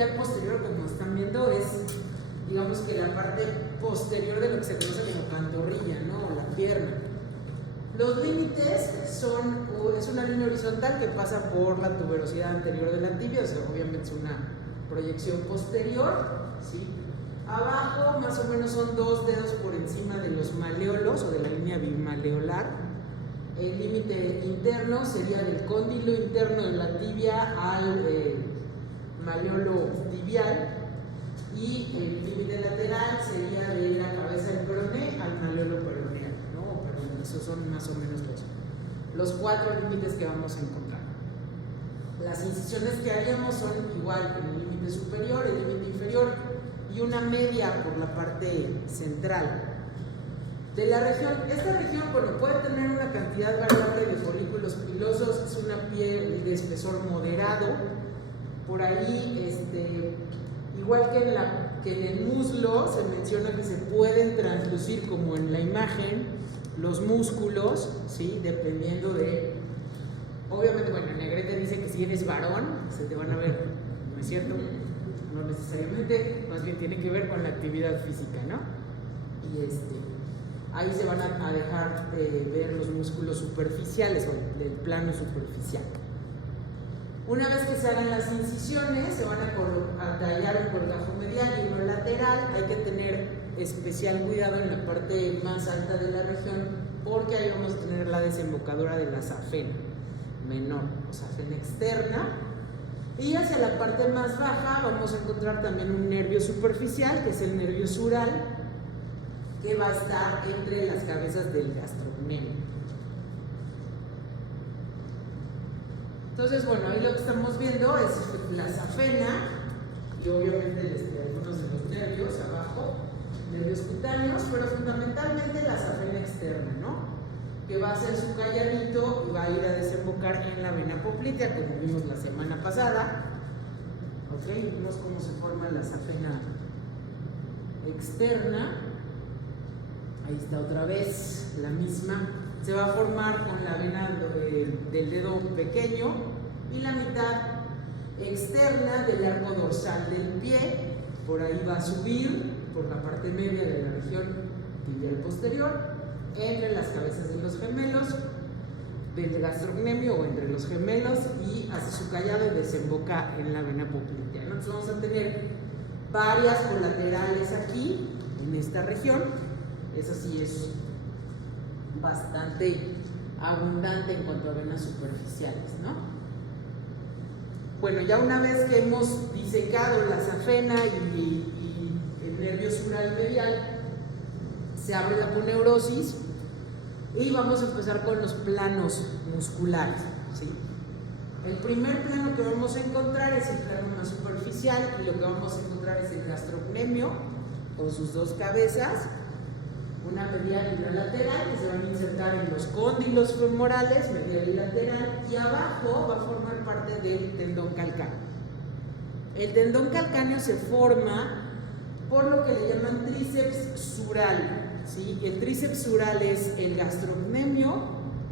tibial posterior, como están viendo, es, digamos que la parte posterior de lo que se conoce como pantorrilla, ¿no? O la pierna. Los límites es una línea horizontal que pasa por la tuberosidad anterior de la tibia, o sea, obviamente es una proyección posterior, ¿sí? Abajo más o menos son 2 dedos por encima de los maleolos o de la línea bimaleolar. El límite interno sería del cóndilo interno de la tibia al maleolo tibial, y el límite lateral sería de la cabeza del peroné al maleolo peroneal, ¿no? Perdón, esos son más o menos los 4 límites que vamos a encontrar. Las incisiones que haríamos son igual en el límite superior, el límite inferior y una media por la parte central de la región. Esta región, bueno, puede tener una cantidad variable de folículos pilosos, es una piel de espesor moderado. Por ahí, igual que en el muslo, se menciona que se pueden translucir, como en la imagen, los músculos, ¿sí? Dependiendo de... Obviamente, bueno, Negrete dice que si eres varón, se te van a ver, ¿no es cierto? No necesariamente, más bien tiene que ver con la actividad física, ¿no? Y ahí se van a dejar ver los músculos superficiales o del plano superficial. Una vez que se hagan las incisiones, se van a tallar un colgajo medial y uno lateral. Hay que tener especial cuidado en la parte más alta de la región, porque ahí vamos a tener la desembocadura de la safena menor o safena externa. Y hacia la parte más baja vamos a encontrar también un nervio superficial, que es el nervio sural, que va a estar entre las cabezas del gastrocnemio. Entonces, bueno, ahí lo que estamos viendo es la safena y obviamente algunos de los nervios abajo, nervios cutáneos, pero fundamentalmente la safena externa, ¿no? Que va a ser su calladito y va a ir a desembocar en la vena poplitea, como vimos la semana pasada. ¿Ok? Vimos cómo se forma la safena externa. Ahí está otra vez la misma. Se va a formar con la vena del dedo pequeño y la mitad externa del arco dorsal del pie. Por ahí va a subir por la parte media de la región tibial posterior, entre las cabezas de los gemelos del gastrocnemio o entre los gemelos, y hace su callado y desemboca en la vena poplitea. Entonces vamos a tener varias colaterales aquí en esta región. Esa sí es bastante abundante en cuanto a venas superficiales, ¿no? Bueno, ya una vez que hemos disecado la safena y el nervio sural medial, se abre la aponeurosis y vamos a empezar con los planos musculares, ¿sí? El primer plano que vamos a encontrar es el plano más superficial, y lo que vamos a encontrar es el gastrocnemio con sus 2 cabezas, una medial y una lateral, que se van a insertar en los cóndilos femorales, medial y lateral, y abajo va a formar parte del tendón calcáneo. El tendón calcáneo se forma por lo que le llaman tríceps sural, ¿sí? El tríceps sural es el gastrocnemio,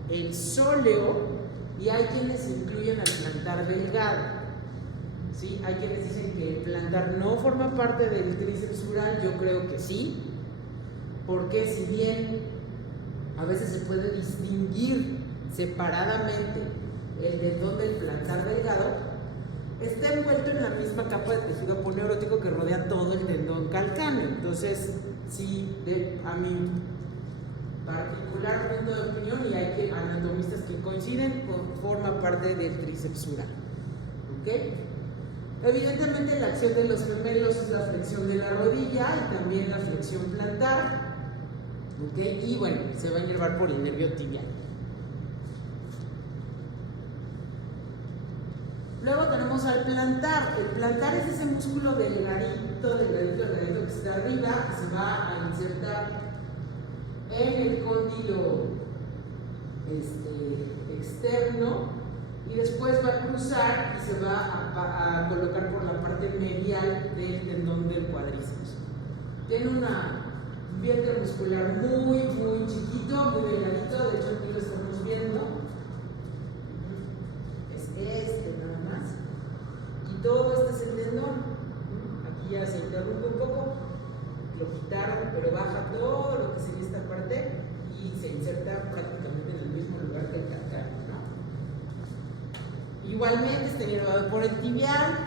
el sóleo, y hay quienes incluyen al plantar delgado, ¿sí? Hay quienes dicen que el plantar no forma parte del tríceps sural. Yo creo que sí, porque si bien a veces se puede distinguir separadamente el tendón del plantar delgado, está envuelto en la misma capa de tejido aponeurótico que rodea todo el tendón calcáneo. Entonces, sí, a mi particular punto de opinión, y hay anatomistas que coinciden, forma parte del tríceps sural. ¿Ok? Evidentemente, la acción de los gemelos es la flexión de la rodilla y también la flexión plantar. ¿Ok? Y bueno, se va a inervar por el nervio tibial. Luego tenemos al plantar. El plantar es ese músculo delgadito que está arriba, que se va a insertar en el cóndilo externo, y después va a cruzar y se va a colocar por la parte medial del tendón del cuádriceps. Tiene un vientre muscular muy chiquito, muy delgadito. De hecho, aquí lo estamos viendo. Es nada más. Y todo este es el tendón. ya se interrumpe un poco, lo quitaron, pero baja todo lo que sería esta parte y se inserta prácticamente en el mismo lugar que el calcáneo, ¿no? Igualmente está inervado por el tibial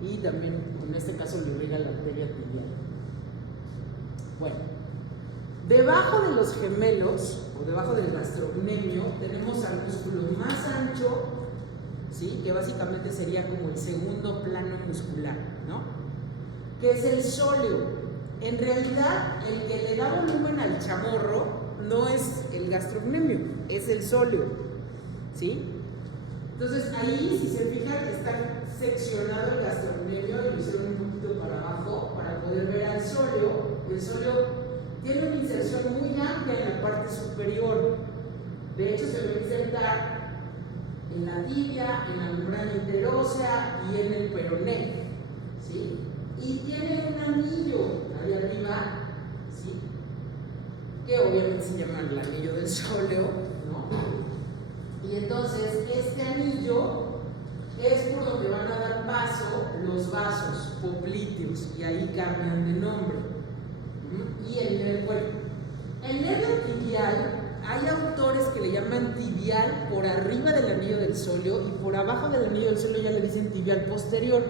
y también en este caso le irriga la arteria tibial. Bueno, debajo de los gemelos o debajo del gastrocnemio tenemos al músculo más ancho, ¿sí? Que básicamente sería como el segundo plano muscular, ¿no? Que es el sóleo. En realidad, el que le da volumen al chamorro no es el gastrocnemio, es el sóleo, ¿sí? Entonces ahí, si se fijan, está seccionado el gastrocnemio y lo hicieron un poquito para abajo para poder ver al sóleo. El sóleo tiene una inserción muy amplia en la parte superior. De hecho, se va a insertar en la tibia, en la membrana interósea y en el peroné, ¿sí? Y tiene un anillo ahí arriba, ¿sí? Que obviamente se llama el anillo del sóleo, ¿no? Y entonces este anillo es por donde van a dar paso los vasos poplíteos y ahí cambian de nombre. Y el nervio tibial, hay autores que le llaman tibial por arriba del anillo del sóleo y por abajo del anillo del sóleo ya le dicen tibial posterior,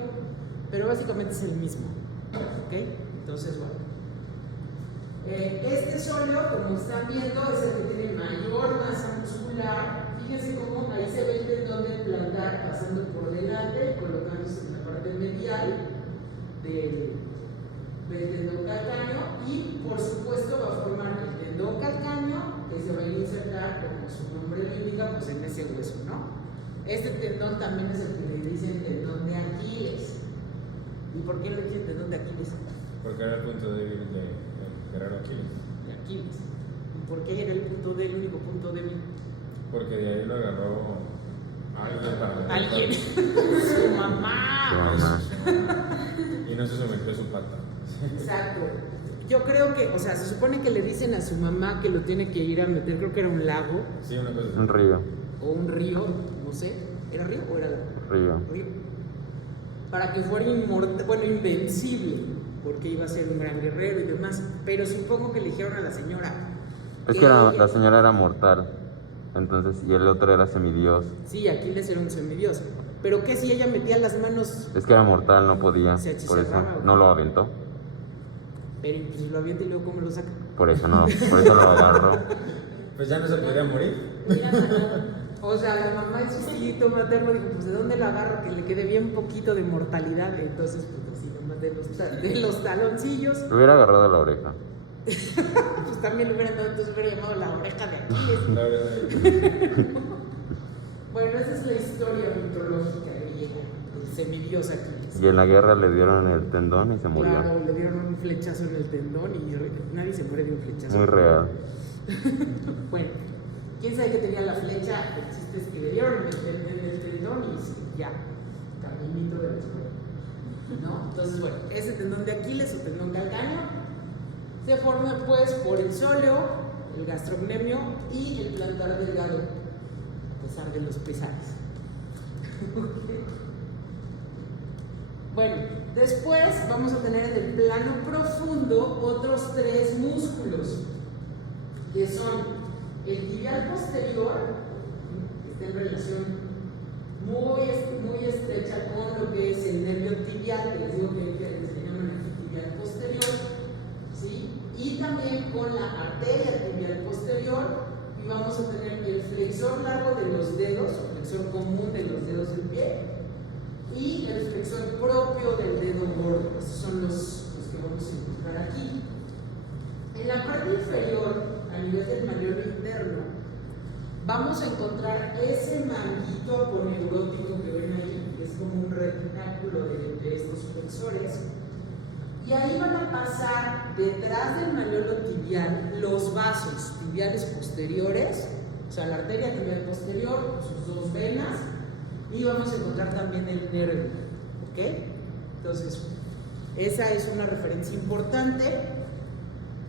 pero básicamente es el mismo, ¿ok? Entonces, bueno, este sóleo, como están viendo, es el que tiene mayor masa muscular. Fíjense cómo ahí se ve el tendón del plantar pasando por delante, colocándose en la parte medial del tendón calcáneo y por supuesto va a formar el tendón calcáneo que se va a insertar, como su nombre lo indica, pues en ese hueso, ¿no? Este tendón también es el que le dicen tendón de Aquiles. ¿Y por qué le dicen tendón de Aquiles? Porque era el punto débil de Guerrero Aquiles. De Aquiles. ¿Y por qué era el punto débil, el único punto débil? Porque de ahí lo agarró alguien. Su mamá. Y no se sometió a su pata. Exacto. Yo creo que, o sea, se supone que le dicen a su mamá que lo tiene que ir a meter, creo que era un lago. Sí, una cosa así. Un río. O un río, no sé. ¿Era río o era lago? Río. Para que fuera invencible, porque iba a ser un gran guerrero y demás. Pero supongo que le dijeron a la señora. Es que la señora era mortal. Entonces, y el otro era semidios. Sí, Aquiles era un semidios. Pero ¿qué si ella metía las manos? Es que era mortal, no podía. Se Por eso achicharraba, ¿o? no lo aventó. Pero si lo avienta y luego ¿cómo lo saca? Por eso no, por eso lo agarró. Pues ya no se podía morir. O sea, la mamá en su sillito materno dijo, pues ¿de dónde lo agarro? Que le quede bien poquito de mortalidad. Entonces, pues así nomás de los taloncillos. Lo hubiera agarrado la oreja. Pues también le hubieran dado, entonces hubiera llamado la oreja de Aquiles. La verdad. Bueno, esa es la historia mitológica del semidios Aquiles. Y en la guerra le dieron el tendón y se murió. Claro, le dieron un flechazo en el tendón y nadie se muere de un flechazo. Muy real. Bueno, quién sabe que tenía la flecha, el chiste es que le dieron en el tendón y ya, caminito de la escuela, ¿no? Entonces, bueno, ese tendón de Aquiles o tendón calcáneo se forma pues por el sóleo, el gastrocnemio y el plantar delgado, a pesar de los pesares. Bueno, después vamos a tener en el plano profundo otros 3 músculos, que son el tibial posterior, que está en relación muy estrecha con lo que es el nervio tibial, que les digo que se llaman aquí tibial posterior, ¿sí? Y también con la arteria tibial posterior, y vamos a tener el flexor largo de los dedos, o flexor común de los dedos del pie, y el flexor propio del dedo gordo. Estos son los que vamos a encontrar aquí. En la parte inferior, a nivel del malleolo interno, vamos a encontrar ese manguito aponeurótico que ven ahí, que es como un retináculo de estos flexores. Y ahí van a pasar detrás del malleolo tibial los vasos tibiales posteriores, o sea, la arteria tibial posterior, sus 2 venas, y vamos a encontrar también el nervio, ¿ok? Entonces, esa es una referencia importante.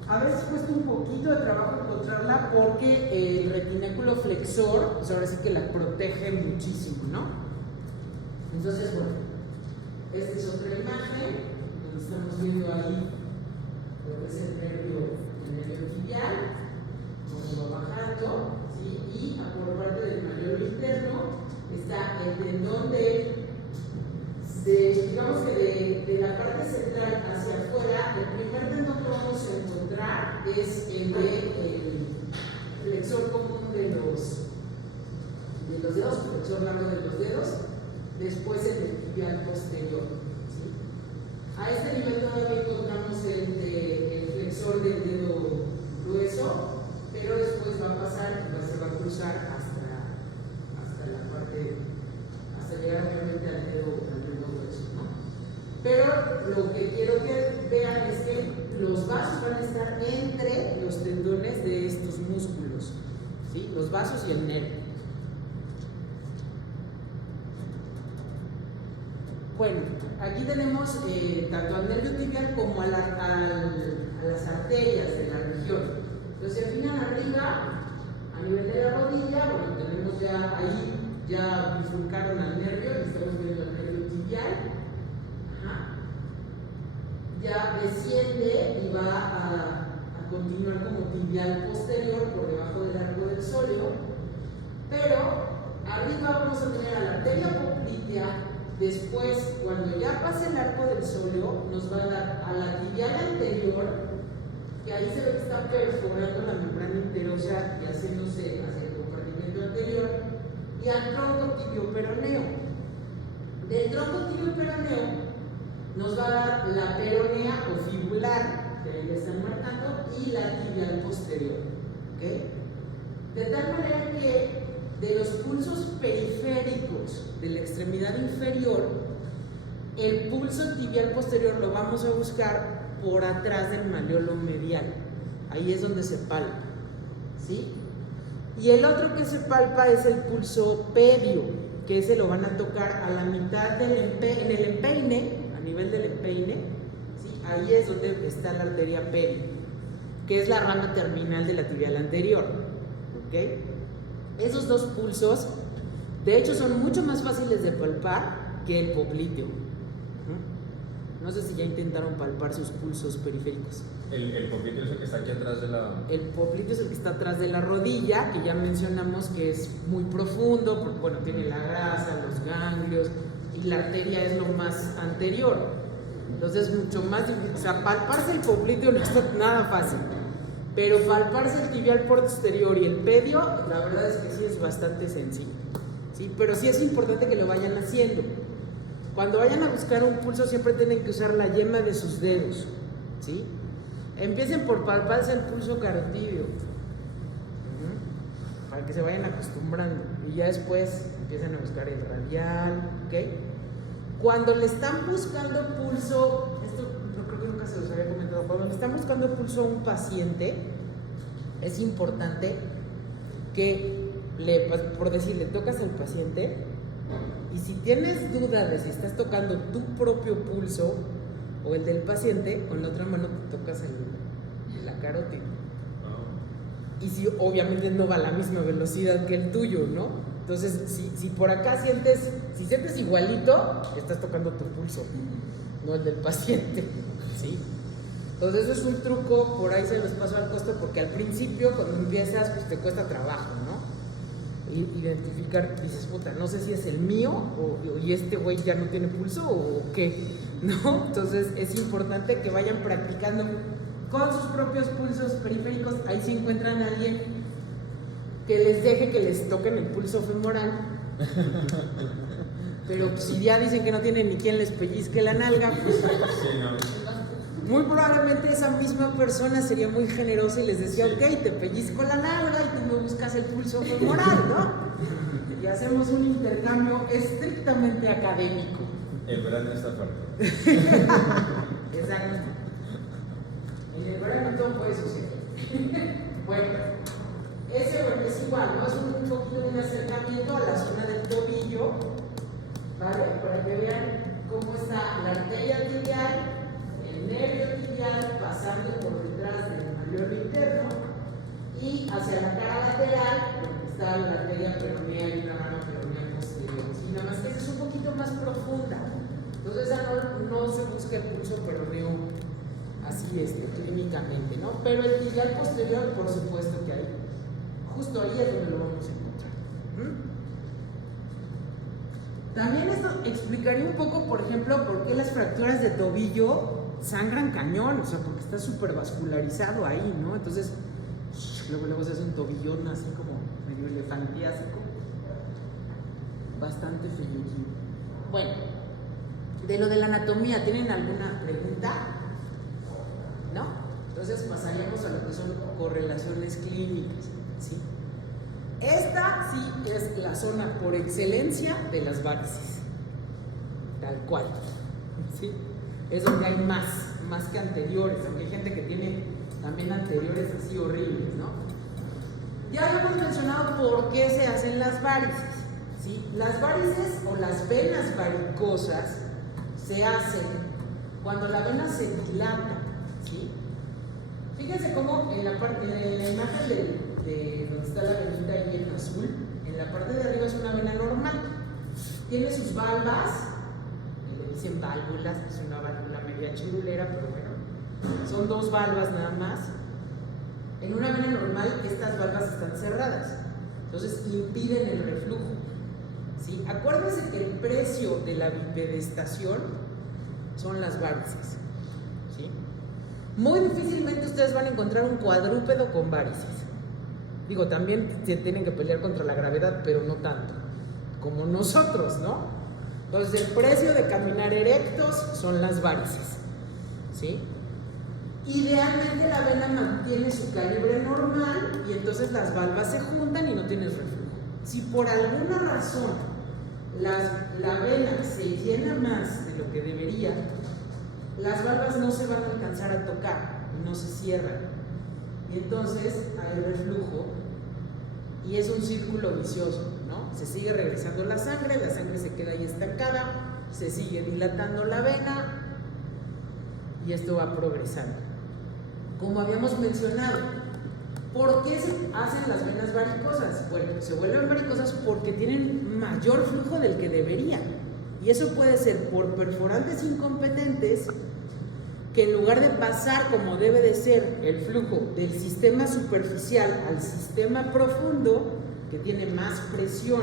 A veces cuesta un poquito de trabajo encontrarla porque el retináculo flexor, pues ahora sí que la protege muchísimo, ¿no? Entonces, bueno, esta es otra imagen. digamos que de la parte central hacia afuera, el primer tendón que vamos a encontrar es el de flexor común de los dedos, flexor largo de los dedos, después el del tibial posterior. ¿Sí? A este nivel todavía encontramos el flexor del dedo grueso, pero después va a pasar y se va a cruzar hasta la parte, hasta llegar realmente al dedo grueso, ¿no? Pero lo que quiero que vean es que los vasos van a estar entre los tendones de estos músculos, ¿sí? Los vasos y el nervio. Bueno, aquí tenemos tanto al nervio tibial como a las arterias de la región. Entonces, si afinan arriba, a nivel de la rodilla, bueno, tenemos ya ahí, ya bifurcaron al nervio, y estamos viendo el nervio tibial. Ajá. Ya desciende y va a continuar como tibial posterior por debajo del arco del sóleo. Pero arriba vamos a tener a la arteria poplitea. Después, cuando ya pase el arco del sóleo, nos va a dar a la tibial anterior, que ahí se ve que está perforando la membrana interósea y haciéndose hacia el compartimento anterior, y al tronco tibio-peroneo. Del tronco tibio-peroneo nos va a dar la peronea o fibular, que ahí le están marcando, y la tibial posterior. ¿Okay? De tal manera que de los pulsos periféricos de la extremidad inferior, el pulso tibial posterior lo vamos a buscar por atrás del malleolo medial. Ahí es donde se palpa, ¿sí? Y el otro que se palpa es el pulso pedio, que ese lo van a tocar a la mitad en el empeine, a nivel del empeine, ¿sí? Ahí es donde está la arteria pedio, que es la rama terminal de la tibial anterior, ¿ok? Esos dos pulsos, de hecho, son mucho más fáciles de palpar que el popliteo. No sé si ya intentaron palpar sus pulsos periféricos. El popliteo es el que está aquí atrás de la... El popliteo es el que está atrás de la rodilla, que ya mencionamos que es muy profundo, porque bueno, tiene la grasa, los ganglios, y la arteria es lo más anterior. Entonces es mucho más difícil. O sea, palparse el popliteo no está nada fácil. Pero palparse el tibial posterior y el pedio, la verdad es que sí es bastante sencillo, ¿sí? Pero sí es importante que lo vayan haciendo. Cuando vayan a buscar un pulso siempre tienen que usar la yema de sus dedos, ¿sí? Empiecen por palparse el pulso carotídeo, para que se vayan acostumbrando, y ya después empiezan a buscar el radial, ¿ok? Cuando le están buscando pulso, esto no creo que nunca se los había comentado, cuando le están buscando pulso a un paciente, es importante que, por decir, le tocas al paciente, y si tienes duda de si estás tocando tu propio pulso o el del paciente, con la otra mano te tocas la carótida. Y si obviamente no va a la misma velocidad que el tuyo, ¿no? Entonces, si por acá sientes igualito, estás tocando tu pulso, no el del paciente, ¿sí? Entonces, eso es un truco, por ahí se los paso al costo, porque al principio, cuando empiezas, pues te cuesta trabajo, ¿no? Identificar, dices, puta, no sé si es el mío, y este güey ya no tiene pulso, o qué, ¿no? Entonces, es importante que vayan practicando con sus propios pulsos periféricos. Ahí sí encuentran a alguien que les deje que les toquen el pulso femoral, pero pues, si ya dicen que no tienen ni quien les pellizque la nalga, pues Sí, no. muy probablemente esa misma persona sería muy generosa y les decía, ok, te pellizco la nalga y tú me buscas el pulso femoral, ¿no? Y hacemos un intercambio estrictamente académico. El verano está fuerte. Exacto. En el verano todo puede suceder. Bueno, ese es igual, ¿no? Es un poquito de un acercamiento a la zona del tobillo, ¿vale? Para que vean cómo está la arteria tibial, el nervio tibial pasando por detrás del malleolo interno y hacia la cara lateral, donde está la arteria peronea y una rama peronea posterior. Sí, nada más que esa es un poquito más profunda. Entonces, esa no se busca el pulso peroneo así clínicamente, ¿no? Pero el tibial posterior, por supuesto que ahí, justo ahí es donde lo vamos a encontrar. También esto explicaría un poco, por ejemplo, por qué las fracturas de tobillo sangran cañón, o sea, porque está súper vascularizado ahí, ¿no? Entonces, luego se hace un tobillón así como medio elefantiásico, bastante femenino. Bueno, de lo de la anatomía, ¿tienen alguna pregunta? ¿No? Entonces pasaríamos a lo que son correlaciones clínicas, ¿sí? Esta sí es la zona por excelencia de las varices, tal cual, ¿sí? Es donde hay más que anteriores, aunque hay gente que tiene también anteriores así horribles, ¿no? Ya habíamos mencionado por qué se hacen las varices, ¿sí? Las varices o las venas varicosas se hacen cuando la vena se dilata, ¿sí? Fíjense cómo en la imagen de donde está la venita ahí en azul, en la parte de arriba es una vena normal, tiene sus valvas, le dicen válvulas, es una válvula media chirulera, pero bueno, son 2 valvas nada más. En una vena normal estas valvas están cerradas, entonces impiden el reflujo, ¿sí? Acuérdense que el precio de la bipedestación son las varices, ¿sí? Muy difícilmente ustedes van a encontrar un cuadrúpedo con varices. Digo, también se tienen que pelear contra la gravedad, pero no tanto como nosotros, ¿no? Entonces el precio de caminar erectos son las varices, ¿sí? Idealmente la vena mantiene su calibre normal y entonces las valvas se juntan y no tienes reflujo. Si por alguna razón la vena se llena más de lo que debería, las valvas no se van a alcanzar a tocar, no se cierran. Y entonces hay reflujo y es un círculo vicioso, ¿no? Se sigue regresando la sangre se queda ahí estancada, se sigue dilatando la vena y esto va progresando. Como habíamos mencionado, ¿por qué se hacen las venas varicosas? Bueno, se vuelven varicosas porque tienen mayor flujo del que deberían. Y eso puede ser por perforantes incompetentes que en lugar de pasar como debe de ser el flujo del sistema superficial al sistema profundo, que tiene más presión,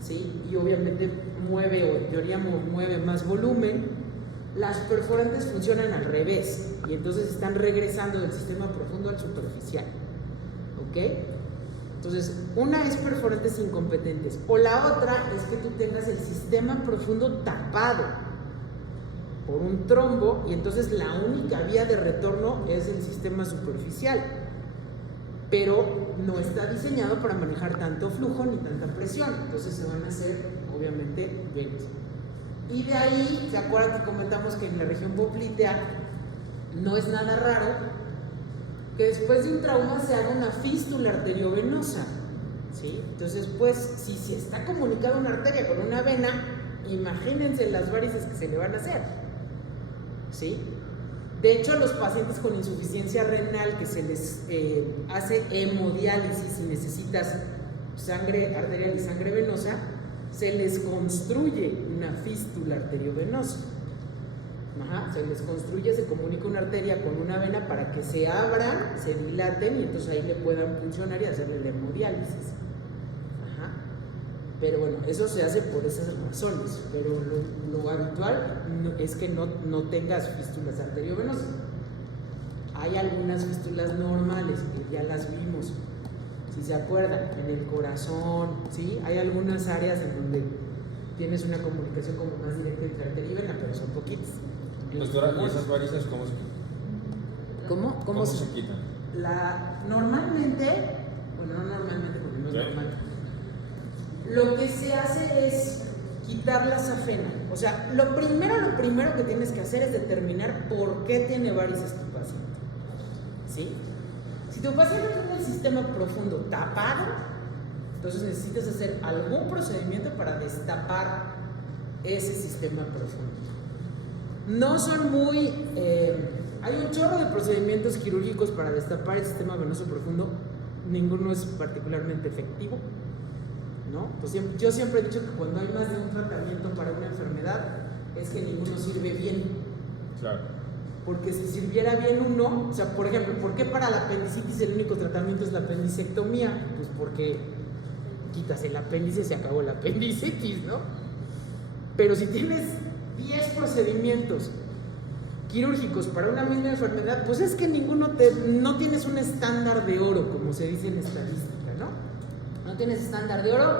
¿sí? Y obviamente mueve, o en teoría mueve más volumen, las perforantes funcionan al revés y entonces están regresando del sistema profundo al superficial, ¿ok? Entonces, una es perforantes incompetentes, o la otra es que tú tengas el sistema profundo tapado por un trombo y entonces la única vía de retorno es el sistema superficial, pero no está diseñado para manejar tanto flujo ni tanta presión, entonces se van a hacer obviamente venas. Y de ahí, ¿se acuerdan que comentamos que en la región poplitea no es nada raro que después de un trauma se haga una fístula arteriovenosa, ¿sí? Entonces, pues, si se está comunicada una arteria con una vena, imagínense las varices que se le van a hacer, ¿sí? De hecho, los pacientes con insuficiencia renal que se les hace hemodiálisis y necesitas sangre arterial y sangre venosa, se les construye una fístula arteriovenosa. Ajá, se les construye, se comunica una arteria con una vena para que se abran, se dilaten y entonces ahí le puedan funcionar y hacerle la hemodiálisis. Ajá. Pero bueno, eso se hace por esas razones, pero lo habitual es que no tengas fístulas arteriovenosas. Hay algunas fístulas normales que ya las vimos, si se acuerdan, en el corazón, ¿sí? Hay algunas áreas en donde tienes una comunicación como más directa entre arteria y vena, pero son poquitas. Doctora, ¿y esas varices cómo se quitan? ¿Cómo se quitan? Normalmente, bueno, no normalmente porque no es normal, lo que se hace es quitar la safena. O sea, lo primero que tienes que hacer es determinar por qué tiene varices tu paciente, ¿sí? Si tu paciente tiene el sistema profundo tapado, entonces necesitas hacer algún procedimiento para destapar ese sistema profundo. No son muy... hay un chorro de procedimientos quirúrgicos para destapar el sistema venoso profundo, ninguno es particularmente efectivo, ¿no? Pues yo siempre he dicho que cuando hay más de un tratamiento para una enfermedad, es que ninguno sirve bien. Claro. Porque si sirviera bien uno, o sea, por ejemplo, ¿por qué para la apendicitis el único tratamiento es la apendicectomía? Pues porque quitas el apéndice y se acabó la apendicitis, ¿no? Pero si tienes 10 procedimientos quirúrgicos para una misma enfermedad, pues es que no tienes un estándar de oro, como se dice en estadística, ¿no? No tienes estándar de oro,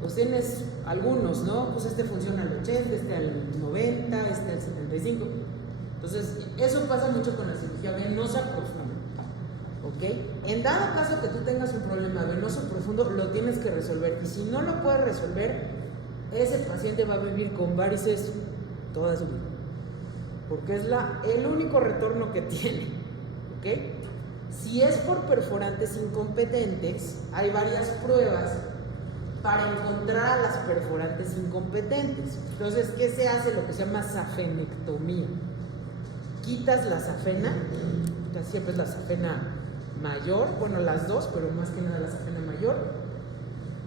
pues tienes algunos, ¿no? Pues este funciona al 80, este al 90, este al 75. Entonces, eso pasa mucho con la cirugía venosa profunda, ¿ok? En dado caso que tú tengas un problema venoso profundo, lo tienes que resolver. Y si no lo puedes resolver, ese paciente va a vivir con varices toda su vida. Porque es el único retorno que tiene, ¿ok? Si es por perforantes incompetentes, hay varias pruebas para encontrar a las perforantes incompetentes. Entonces, ¿qué se hace? Lo que se llama safenectomía. Quitas la safena, casi siempre es la safena mayor, bueno, las dos, pero más que nada la safena mayor,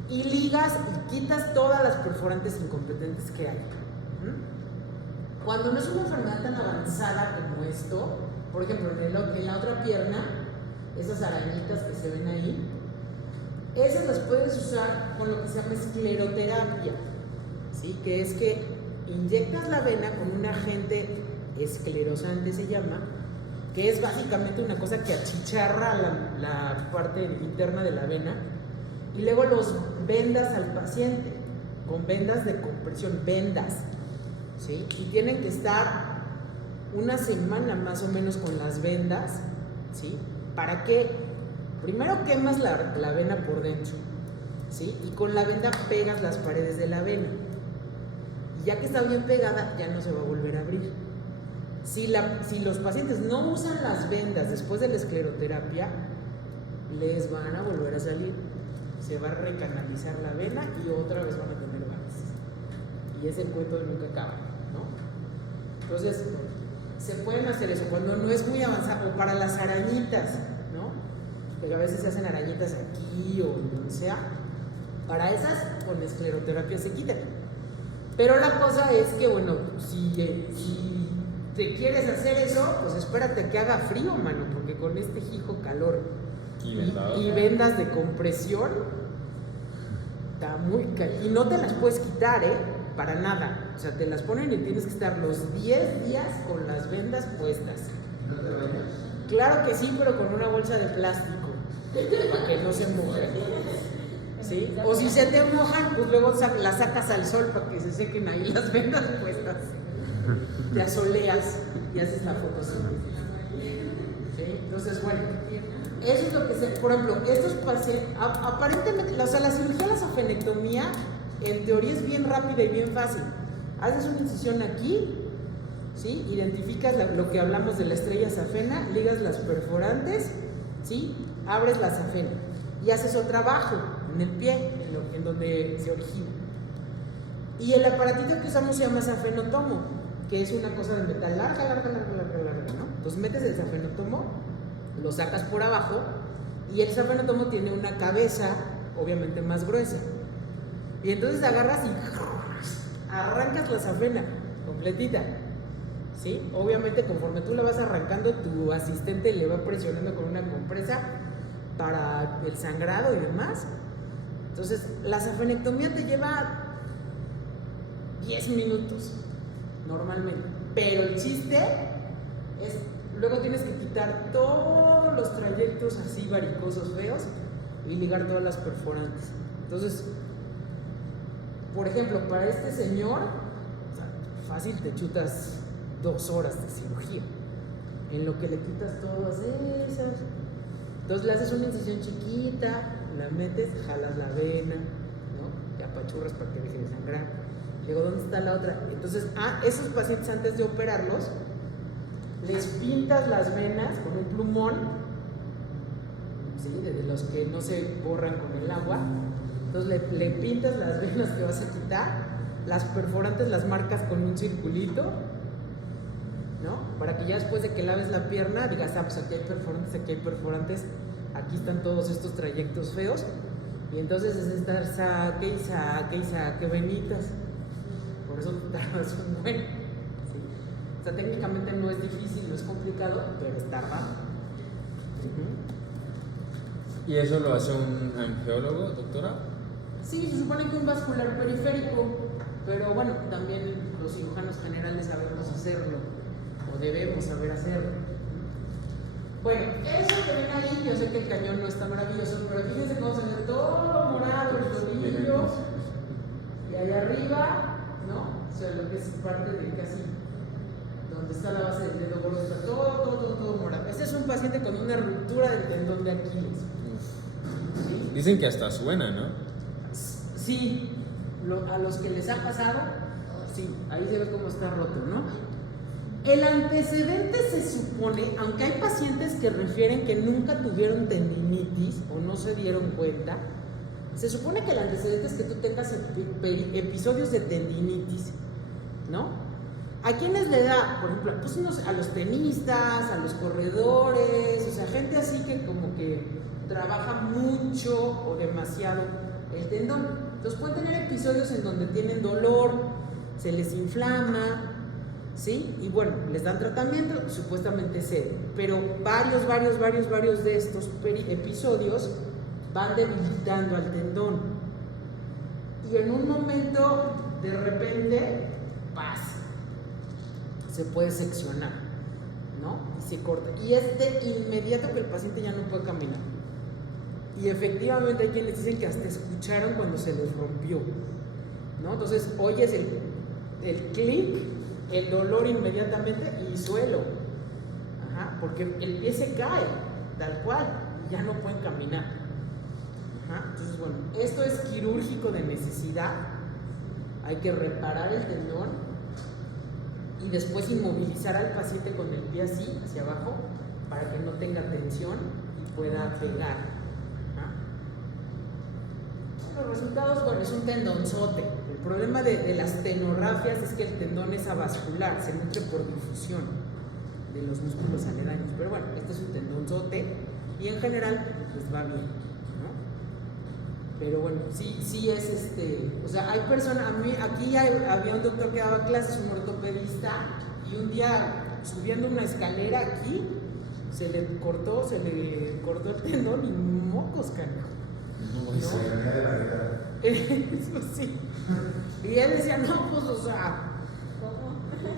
y ligas y quitas todas las perforantes incompetentes que hay. Cuando no es una enfermedad tan avanzada como esto, por ejemplo, en la otra pierna, esas arañitas que se ven ahí, esas las puedes usar con lo que se llama escleroterapia, ¿sí? Que es que inyectas la vena con un agente esclerosante, se llama, que es básicamente una cosa que achicharra la parte interna de la vena, y luego los vendas al paciente con vendas de compresión, vendas, ¿sí? Y tienen que estar una semana más o menos con las vendas, ¿sí? ¿Para qué? Primero quemas la vena por dentro, ¿sí? Y con la venda pegas las paredes de la vena. Y ya que está bien pegada, ya no se va a volver a abrir. Si los pacientes no usan las vendas después de la escleroterapia, les van a volver a salir. Se va a recanalizar la vena y otra vez van a tener varices. Y ese cuento nunca acaba, ¿no? Entonces, se pueden hacer eso cuando no es muy avanzado, o para las arañitas, ¿no? Porque a veces se hacen arañitas aquí o donde sea. Para esas, con escleroterapia se quitan. Pero la cosa es que, bueno, si te quieres hacer eso, pues espérate que haga frío, mano, porque con este hijo calor y vendas de compresión, está muy y no te las puedes quitar, para nada. O sea, te las ponen y tienes que estar los 10 días con las vendas puestas. Claro que sí, pero con una bolsa de plástico, para que no se mojen, ¿sí? O si se te mojan, pues luego las sacas al sol para que se sequen ahí las vendas puestas. Te asoleas y haces la fotosíntesis, ¿sí? Entonces, bueno, eso es lo que por ejemplo, estos pacientes, aparentemente, o sea, la cirugía, la safenectomía, en teoría es bien rápida y bien fácil. Haces una incisión aquí, ¿sí? Identificas lo que hablamos de la estrella safena, ligas las perforantes, ¿sí? Abres la safena y haces otro abajo, en el pie, en donde se origina. Y el aparatito que usamos se llama safenotomo, que es una cosa de metal larga, ¿no? Entonces metes el safenotomo, lo sacas por abajo, y el safenotomo tiene una cabeza, obviamente más gruesa. Y entonces agarras y arrancas la safena completita, ¿sí? Obviamente conforme tú la vas arrancando, tu asistente le va presionando con una compresa para el sangrado y demás. Entonces la safenectomía te lleva 10 minutos normalmente, pero el chiste es, luego tienes que quitar todos los trayectos así varicosos feos y ligar todas las perforantes. Entonces, por ejemplo, para este señor, o sea, fácil te chutas 2 horas de cirugía en lo que le quitas todas esas. Entonces le haces una incisión chiquita, la metes, jalas la vena, ¿no? Te apachurras para que deje de sangrar. Luego, ¿dónde está la otra? Entonces, esos pacientes, antes de operarlos, les pintas las venas con un plumón, ¿sí? De los que no se borran con el agua. Entonces le pintas las venas que vas a quitar, las perforantes las marcas con un circulito, ¿no? Para que ya después de que laves la pierna digas, pues aquí hay perforantes, aquí hay perforantes, aquí están todos estos trayectos feos. Y entonces es estar saque y saque venitas. Por eso tardas un buen. ¿Sí? O sea, técnicamente no es difícil, no es complicado, pero es tardado. ¿Y eso lo hace un angiólogo, doctora? Sí, se supone que un vascular periférico, Pero bueno, también los cirujanos generales sabemos hacerlo, o debemos saber hacerlo. Bueno, eso que ven ahí, yo sé que el cañón no está maravilloso, pero fíjense cómo se ve todo morado, el tobillo, y ahí arriba, ¿no? O sea, lo que es parte de casi donde está la base del dedo gordo, está todo morado. Este es un paciente con una ruptura del tendón de Aquiles. ¿Sí? Dicen que hasta suena, ¿no? Sí, a los que les ha pasado, sí, ahí se ve cómo está roto, ¿no? El antecedente se supone, aunque hay pacientes que refieren que nunca tuvieron tendinitis o no se dieron cuenta, se supone que el antecedente es que tú tengas episodios de tendinitis, ¿no? ¿A quiénes le da? Por ejemplo, pues a los tenistas, a los corredores, o sea, gente así que como que trabaja mucho o demasiado el tendón. Entonces pueden tener episodios en donde tienen dolor, se les inflama, ¿sí? Y bueno, les dan tratamiento, supuestamente serio, pero varios de estos episodios van debilitando al tendón. Y en un momento, de repente, ¡paz! Se puede seccionar, ¿no? Y se corta. Y es de inmediato que el paciente ya no puede caminar. Y efectivamente hay quienes dicen que hasta escucharon cuando se les rompió, ¿no? Entonces oyes el clic, el dolor inmediatamente y suelo. Ajá, porque el pie se cae, tal cual, y ya no pueden caminar. Ajá, entonces bueno, esto es quirúrgico de necesidad. Hay que reparar el tendón y después inmovilizar al paciente con el pie así, hacia abajo, para que no tenga tensión y pueda pegar. Los resultados, bueno, es un tendonzote. El problema de las tenorrafias es que el tendón es avascular, se nutre por difusión de los músculos aledaños. Pero bueno, este es un tendonzote y en general pues va bien, ¿no? Pero bueno, sí es o sea, hay personas, aquí había un doctor que daba clases, un ortopedista, y un día subiendo una escalera aquí, se le cortó el tendón y mocos, carajo. ¿No? Eso sí. Y él decía, no, pues, o sea,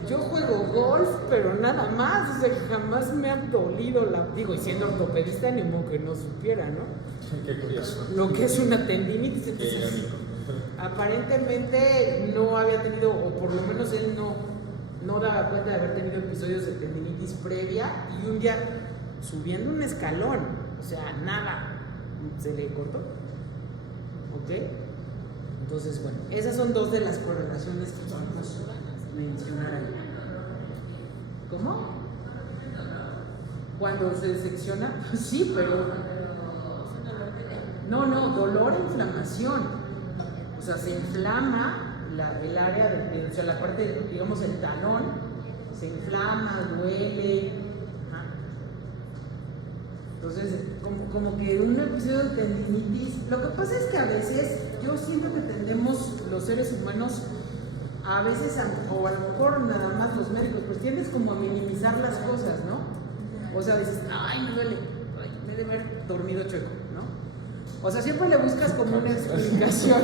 yo juego golf, pero nada más, o sea, que jamás me ha dolido y siendo ortopedista, ni modo que no supiera, ¿no? Qué curioso. Lo que es una tendinitis. Entonces, aparentemente no había tenido, o por lo menos él no daba cuenta de haber tenido episodios de tendinitis previa, y un día subiendo un escalón, o sea, nada, se le cortó. ¿Ok? Entonces, bueno, esas son dos de las correlaciones que vamos a mencionar ahí. ¿Cómo? Cuando se secciona, sí, pero no, dolor e inflamación. O sea, se inflama el área, o sea, la parte, digamos, el talón, se inflama, duele. Entonces, como que un episodio de tendinitis, lo que pasa es que a veces yo siento que tendemos los seres humanos, a veces, o a lo mejor nada más los médicos, pues tiendes como a minimizar las cosas, ¿no? O sea, dices, ay, me duele, me debe haber dormido chueco, ¿no? O sea, siempre le buscas como una explicación.